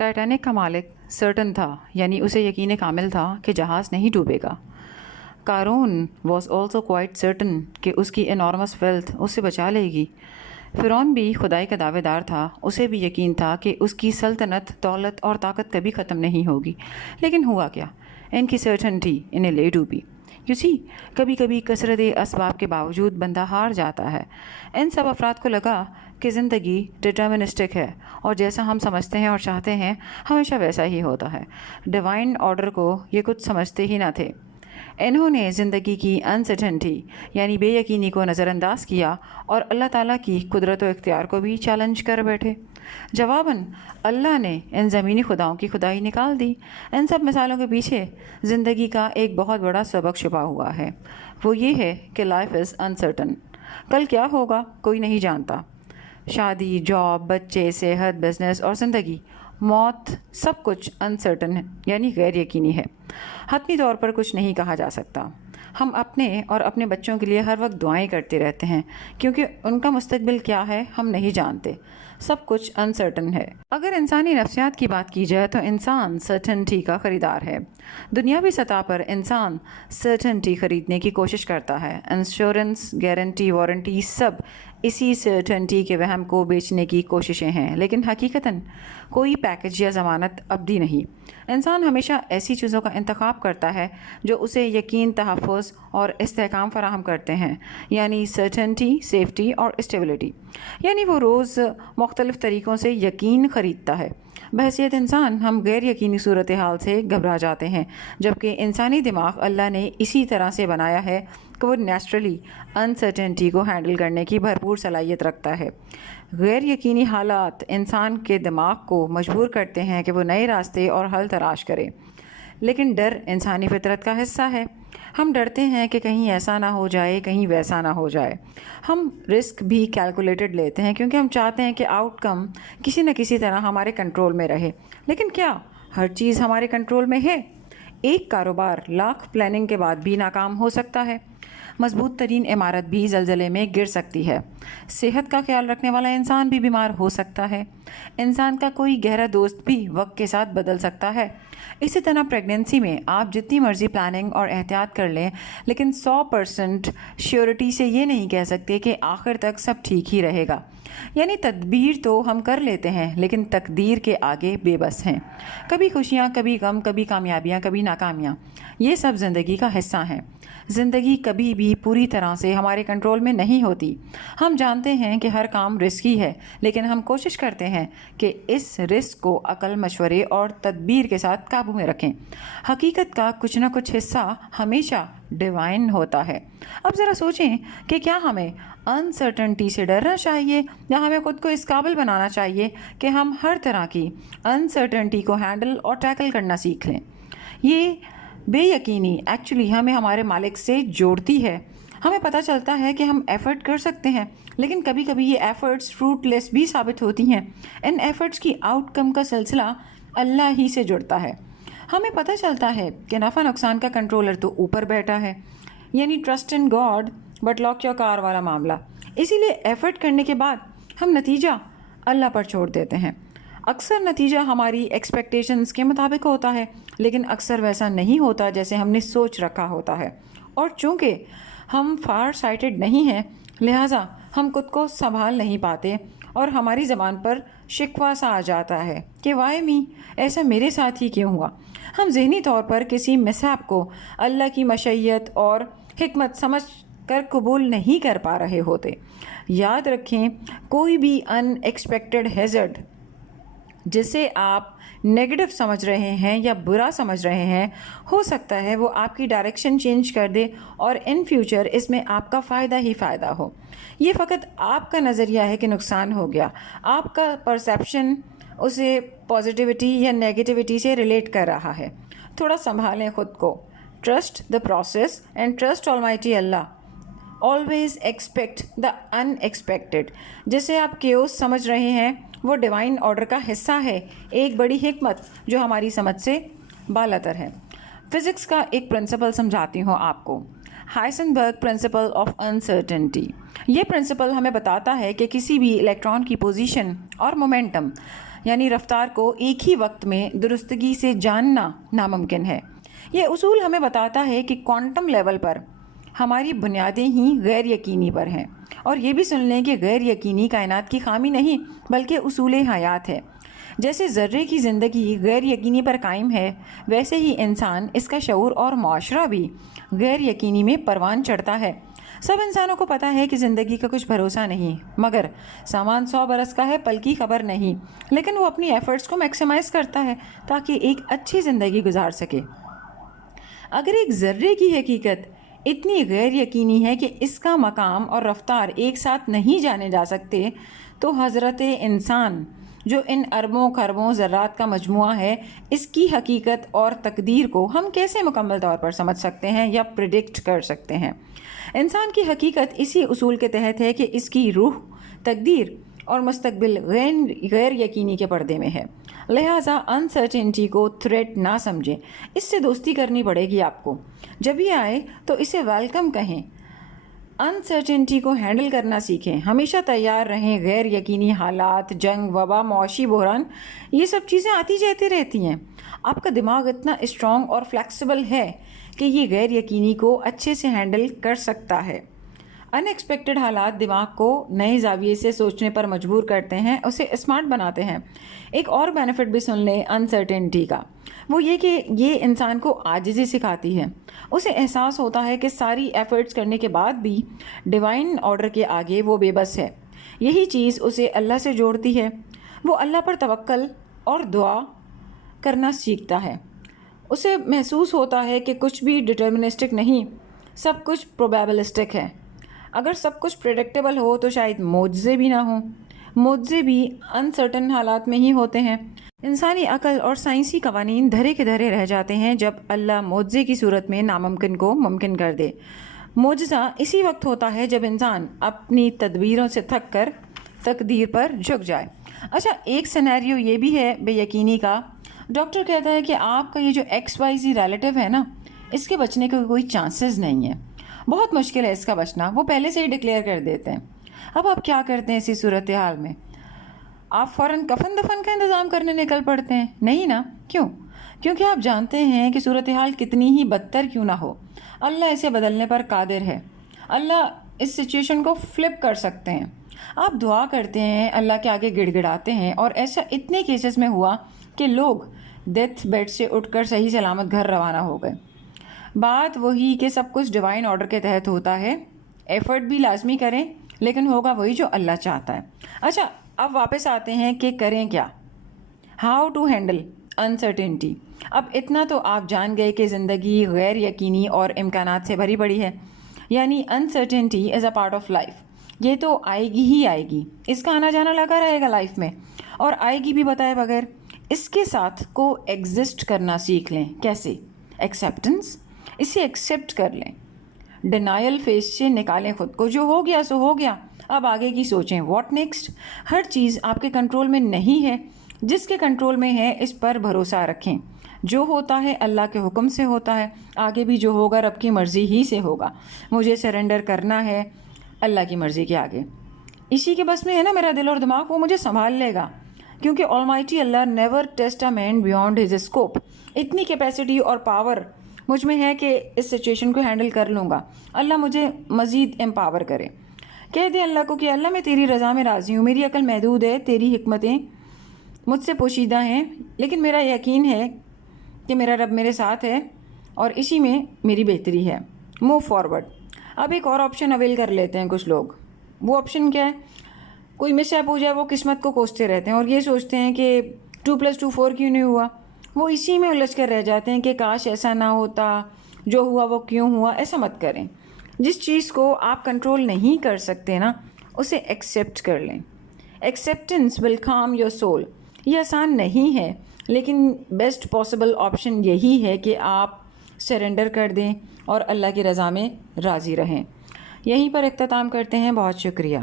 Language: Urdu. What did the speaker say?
ٹائٹینک کا مالک سرٹن تھا، یعنی اسے یقین کامل تھا کہ جہاز نہیں ڈوبے گا۔ قارون واز آلسو کوائٹ سرٹن کہ اس کی انارمس ویلتھ اسے بچا لے گی۔ فرعون بھی خدائی کا دعوے دار تھا، اسے بھی یقین تھا کہ اس کی سلطنت، دولت اور طاقت کبھی ختم نہیں ہوگی۔ لیکن ہوا کیا؟ ان کی سرٹنٹی انہیں لے ڈوبی۔ کبھی کبھی کثرت اسباب کے باوجود بندہ ہار جاتا ہے۔ ان سب افراد کو لگا کہ زندگی ڈٹرمنسٹک ہے اور جیسا ہم سمجھتے ہیں اور چاہتے ہیں ہمیشہ ویسا ہی ہوتا ہے۔ ڈیوائن آرڈر کو یہ کچھ سمجھتے ہی نہ تھے۔ انہوں نے زندگی کی انسرٹنٹی یعنی بے یقینی کو نظر انداز کیا اور اللہ تعالیٰ کی قدرت و اختیار کو بھی چیلنج کر بیٹھے۔ جواباً اللہ نے ان زمینی خداؤں کی خدائی نکال دی۔ ان سب مثالوں کے پیچھے زندگی کا ایک بہت بڑا سبق چھپا ہوا ہے، وہ یہ ہے کہ لائف از انسرٹن۔ کل کیا ہوگا کوئی نہیں جانتا۔ شادی، جاب، بچے، صحت، بزنس اور زندگی، موت، سب کچھ انسرٹن ہے یعنی غیر یقینی ہے۔ حتمی طور پر کچھ نہیں کہا جا سکتا۔ ہم اپنے اور اپنے بچوں کے لیے ہر وقت دعائیں کرتے رہتے ہیں کیونکہ ان کا مستقبل کیا ہے ہم نہیں جانتے۔ سب کچھ انسرٹن ہے۔ اگر انسانی نفسیات کی بات کی جائے تو انسان سرٹنٹی کا خریدار ہے۔ دنیاوی سطح پر انسان سرٹنٹی خریدنے کی کوشش کرتا ہے۔ انشورنس، گارنٹی، وارنٹی، سب اسی سرٹنٹی کے وہم کو بیچنے کی کوششیں ہیں، لیکن حقیقتاً کوئی پیکج یا ضمانت ابدی نہیں۔ انسان ہمیشہ ایسی چیزوں کا انتخاب کرتا ہے جو اسے یقین، تحفظ اور استحکام فراہم کرتے ہیں، یعنی سرٹنٹی، سیفٹی اور اسٹیبلٹی۔ یعنی وہ روز مختلف طریقوں سے یقین خریدتا ہے۔ بحیثیت انسان ہم غیر یقینی صورتحال سے گھبرا جاتے ہیں، جبکہ انسانی دماغ اللہ نے اسی طرح سے بنایا ہے کہ وہ نیچرلی انسرٹنٹی کو ہینڈل کرنے کی بھرپور صلاحیت رکھتا ہے۔ غیر یقینی حالات انسان کے دماغ کو مجبور کرتے ہیں کہ وہ نئے راستے اور حل تلاش کرے، لیکن ڈر انسانی فطرت کا حصہ ہے۔ ہم ڈرتے ہیں کہ کہیں ایسا نہ ہو جائے، کہیں ویسا نہ ہو جائے۔ ہم رسک بھی کیلکولیٹڈ لیتے ہیں کیونکہ ہم چاہتے ہیں کہ آؤٹ کم کسی نہ کسی طرح ہمارے کنٹرول میں رہے۔ لیکن کیا ہر چیز ہمارے کنٹرول میں ہے؟ ایک کاروبار لاکھ پلاننگ کے بعد بھی ناکام ہو سکتا ہے۔ مضبوط ترین عمارت بھی زلزلے میں گر سکتی ہے۔ صحت کا خیال رکھنے والا انسان بھی بیمار ہو سکتا ہے۔ انسان کا کوئی گہرا دوست بھی وقت کے ساتھ بدل سکتا ہے۔ اسی طرح پریگننسی میں آپ جتنی مرضی پلاننگ اور احتیاط کر لیں، لیکن 100% شیورٹی سے یہ نہیں کہہ سکتے کہ آخر تک سب ٹھیک ہی رہے گا۔ یعنی تدبیر تو ہم کر لیتے ہیں لیکن تقدیر کے آگے بے بس ہیں۔ کبھی خوشیاں، کبھی غم، کبھی کامیابیاں، کبھی ناکامیاں، یہ سب زندگی کا حصہ ہیں۔ زندگی کبھی بھی پوری طرح سے ہمارے کنٹرول میں نہیں ہوتی۔ ہم جانتے ہیں کہ ہر کام رسکی ہے، لیکن ہم کوشش کرتے ہیں کہ اس رسک کو عقل، مشورے اور تدبیر کے ساتھ قابو میں رکھیں۔ حقیقت کا کچھ نہ کچھ حصہ ہمیشہ ڈیوائن ہوتا ہے۔ اب ذرا سوچیں کہ کیا ہمیں انسرٹنٹی سے ڈرنا چاہیے یا ہمیں خود کو اس قابل بنانا چاہیے کہ ہم ہر طرح کی انسرٹنٹی کو ہینڈل اور ٹیکل کرنا سیکھ لیں۔ یہ بے یقینی ایکچولی ہمیں ہمارے مالک سے جوڑتی ہے۔ ہمیں پتہ چلتا ہے کہ ہم ایفرٹ کر سکتے ہیں، لیکن کبھی کبھی یہ ایفرٹس فروٹ لیس بھی ثابت ہوتی ہیں۔ ان ایفرٹس کی آؤٹ کم کا سلسلہ اللہ ہی سے جڑتا ہے۔ ہمیں پتہ چلتا ہے کہ نفع نقصان کا کنٹرولر تو اوپر بیٹھا ہے، یعنی trust in God but lock your car والا معاملہ۔ اسی لیے ایفرٹ کرنے کے بعد ہم نتیجہ اللہ پر چھوڑ دیتے ہیں۔ اکثر نتیجہ ہماری ایکسپیکٹیشنز کے مطابق ہوتا ہے، لیکن اکثر ویسا نہیں ہوتا جیسے ہم نے سوچ رکھا ہوتا ہے۔ اور چونکہ ہم فار سائٹڈ نہیں ہیں، لہٰذا ہم خود کو سنبھال نہیں پاتے اور ہماری زبان پر شکوہ سا آ جاتا ہے کہ وائی می، ایسا میرے ساتھ ہی کیوں ہوا۔ ہم ذہنی طور پر کسی مسحب کو اللہ کی مشیت اور حکمت سمجھ کر قبول نہیں کر پا رہے ہوتے۔ یاد رکھیں، کوئی بھی ان ایکسپیکٹڈ ہیزرڈ جسے آپ نیگیٹو سمجھ رہے ہیں یا برا سمجھ رہے ہیں، ہو سکتا ہے وہ آپ کی ڈائریکشن چینج کر دے اور ان فیوچر اس میں آپ کا فائدہ ہی فائدہ ہو۔ یہ فقط آپ کا نظریہ ہے کہ نقصان ہو گیا، آپ کا پرسیپشن اسے پازیٹیوٹی یا نیگیٹیوٹی سے ریلیٹ کر رہا ہے۔ تھوڑا سنبھالیں خود کو۔ Trust the process and trust Almighty Allah. Always expect the in expected. جسے آپ کیوس سمجھ رہے ہیں وہ ڈیوائن آرڈر کا حصہ ہے، ایک بڑی حکمت جو ہماری سمجھ سے بالاتر ہے۔ فزکس کا ایک پرنسپل سمجھاتی ہوں آپ کو، ہائسنبرگ پرنسپل آف انسرٹنٹی۔ یہ پرنسپل ہمیں بتاتا ہے کہ کسی بھی الیکٹران کی پوزیشن اور مومنٹم یعنی رفتار کو ایک ہی وقت میں درستگی سے جاننا ناممکن ہے۔ یہ اصول ہمیں بتاتا ہے کہ کوانٹم لیول پر ہماری بنیادیں ہی غیر یقینی پر ہیں، اور یہ بھی سن لیں کہ غیر یقینی کائنات کی خامی نہیں بلکہ اصول حیات ہے۔ جیسے ذرے کی زندگی غیر یقینی پر قائم ہے، ویسے ہی انسان، اس کا شعور اور معاشرہ بھی غیر یقینی میں پروان چڑھتا ہے۔ سب انسانوں کو پتہ ہے کہ زندگی کا کچھ بھروسہ نہیں، مگر سامان 100 برس کا ہے، پل کی خبر نہیں، لیکن وہ اپنی ایفرٹس کو میکسیمائز کرتا ہے تاکہ ایک اچھی زندگی گزار سکے۔ اگر ایک ذرے کی حقیقت اتنی غیر یقینی ہے کہ اس کا مقام اور رفتار ایک ساتھ نہیں جانے جا سکتے، تو حضرت انسان جو ان اربوں خربوں ذرات کا مجموعہ ہے، اس کی حقیقت اور تقدیر کو ہم کیسے مکمل طور پر سمجھ سکتے ہیں یا پریڈکٹ کر سکتے ہیں؟ انسان کی حقیقت اسی اصول کے تحت ہے کہ اس کی روح، تقدیر اور مستقبل غیر یقینی کے پردے میں ہے۔ لہٰذا انسرٹینٹی کو تھریٹ نہ سمجھیں، اس سے دوستی کرنی پڑے گی آپ کو۔ جب یہ آئے تو اسے ویلکم کہیں، انسرٹینٹی کو ہینڈل کرنا سیکھیں، ہمیشہ تیار رہیں۔ غیر یقینی حالات، جنگ، وبا، معاشی بحران، یہ سب چیزیں آتی جاتی رہتی ہیں۔ آپ کا دماغ اتنا اسٹرانگ اور فلیکسیبل ہے کہ یہ غیر یقینی کو اچھے سے ہینڈل کر سکتا ہے۔ ان ایکسپیکٹڈ حالات دماغ کو نئے زاویے سے سوچنے پر مجبور کرتے ہیں، اسے اسمارٹ بناتے ہیں۔ ایک اور بینیفٹ بھی سن لیں انسرٹینٹی کا، وہ یہ کہ یہ انسان کو عاجزی سکھاتی ہے۔ اسے احساس ہوتا ہے کہ ساری ایفرٹس کرنے کے بعد بھی ڈیوائن آرڈر کے آگے وہ بے بس ہے۔ یہی چیز اسے اللہ سے جوڑتی ہے۔ وہ اللہ پر توکل اور دعا کرنا سیکھتا ہے۔ اسے محسوس ہوتا ہے کہ کچھ بھی ڈٹرمنسٹک نہیں، سب کچھ پروبیبلسٹک ہے۔ اگر سب کچھ پریڈکٹیبل ہو تو شاید معجزے بھی نہ ہوں۔ معجزے بھی انسرٹن حالات میں ہی ہوتے ہیں۔ انسانی عقل اور سائنسی قوانین دھرے کے دھرے رہ جاتے ہیں جب اللہ معجزے کی صورت میں ناممکن کو ممکن کر دے۔ معجزہ اسی وقت ہوتا ہے جب انسان اپنی تدبیروں سے تھک کر تقدیر پر جھک جائے۔ اچھا، ایک سینیریو یہ بھی ہے بے یقینی کا۔ ڈاکٹر کہتا ہے کہ آپ کا یہ جو XYZ ریلیٹیو ہے نا، اس کے بچنے کا کوئی چانسز نہیں ہے، بہت مشکل ہے اس کا بچنا، وہ پہلے سے ہی ڈکلیئر کر دیتے ہیں۔ اب آپ کیا کرتے ہیں اسی صورتحال میں؟ آپ فوراً کفن دفن کا انتظام کرنے نکل پڑتے ہیں؟ نہیں نا۔ کیوں؟ کیونکہ آپ جانتے ہیں کہ صورتحال کتنی ہی بدتر کیوں نہ ہو، اللہ اسے بدلنے پر قادر ہے۔ اللہ اس سچویشن کو فلپ کر سکتے ہیں۔ آپ دعا کرتے ہیں، اللہ کے آگے گڑ گڑاتے ہیں، اور ایسا اتنے کیسز میں ہوا کہ لوگ ڈیتھ بیڈ سے اٹھ کر صحیح سلامت گھر روانہ ہو گئے۔ بات وہی کہ سب کچھ ڈیوائن آرڈر کے تحت ہوتا ہے۔ ایفرٹ بھی لازمی کریں، لیکن ہوگا وہی جو اللہ چاہتا ہے۔ اچھا، اب واپس آتے ہیں کہ کریں کیا، ہاؤ ٹو ہینڈل انسرٹینٹی۔ اب اتنا تو آپ جان گئے کہ زندگی غیر یقینی اور امکانات سے بھری پڑی ہے، یعنی uncertainty is a part of life. یہ تو آئے گی ہی آئے گی، اس کا آنا جانا لگا رہے گا لائف میں، اور آئے گی بھی بتائے بغیر۔ اس کے ساتھ کو ایگزسٹ کرنا سیکھ لیں۔ کیسے؟ ایکسیپٹنس، اسے ایکسیپٹ کر لیں، ڈینائل فیس سے نکالیں خود کو۔ جو ہو گیا سو ہو گیا، اب آگے کی سوچیں، واٹ نیکسٹ۔ ہر چیز آپ کے کنٹرول میں نہیں ہے، جس کے کنٹرول میں ہے اس پر بھروسہ رکھیں۔ جو ہوتا ہے اللہ کے حکم سے ہوتا ہے، آگے بھی جو ہوگا رب کی مرضی ہی سے ہوگا۔ مجھے سرنڈر کرنا ہے اللہ کی مرضی کے آگے، اسی کے بس میں ہے نا میرا دل اور دماغ، وہ مجھے سنبھال لے گا، کیونکہ آلمائٹی اللہ نیور ٹیسٹ اے مین بیونڈ ہز اسکوپ۔ اتنی کیپیسٹی اور پاور مجھ میں ہے کہ اس سچویشن کو ہینڈل کر لوں گا۔ اللہ مجھے مزید امپاور کرے۔ کہہ دیں اللہ کو کہ اللہ میں تیری رضا میں راضی ہوں، میری عقل محدود ہے، تیری حکمتیں مجھ سے پوشیدہ ہیں، لیکن میرا یقین ہے کہ میرا رب میرے ساتھ ہے اور اسی میں میری بہتری ہے۔ Move forward. اب ایک اور آپشن اویل کر لیتے ہیں کچھ لوگ۔ وہ آپشن کیا ہے؟ کوئی مس ایپ ہو جائے وہ قسمت کو کوستے رہتے ہیں اور یہ سوچتے ہیں کہ 2+2 4 کیوں نہیں ہوا۔ وہ اسی میں الجھ کر رہ جاتے ہیں کہ کاش ایسا نہ ہوتا، جو ہوا وہ کیوں ہوا۔ ایسا مت کریں۔ جس چیز کو آپ کنٹرول نہیں کر سکتے نا، اسے ایکسیپٹ کر لیں۔ Acceptance will calm your soul. یہ آسان نہیں ہے، لیکن بیسٹ پاسبل آپشن یہی ہے کہ آپ سرنڈر کر دیں اور اللہ کی رضا میں راضی رہیں۔ یہیں پر اختتام کرتے ہیں۔ بہت شکریہ۔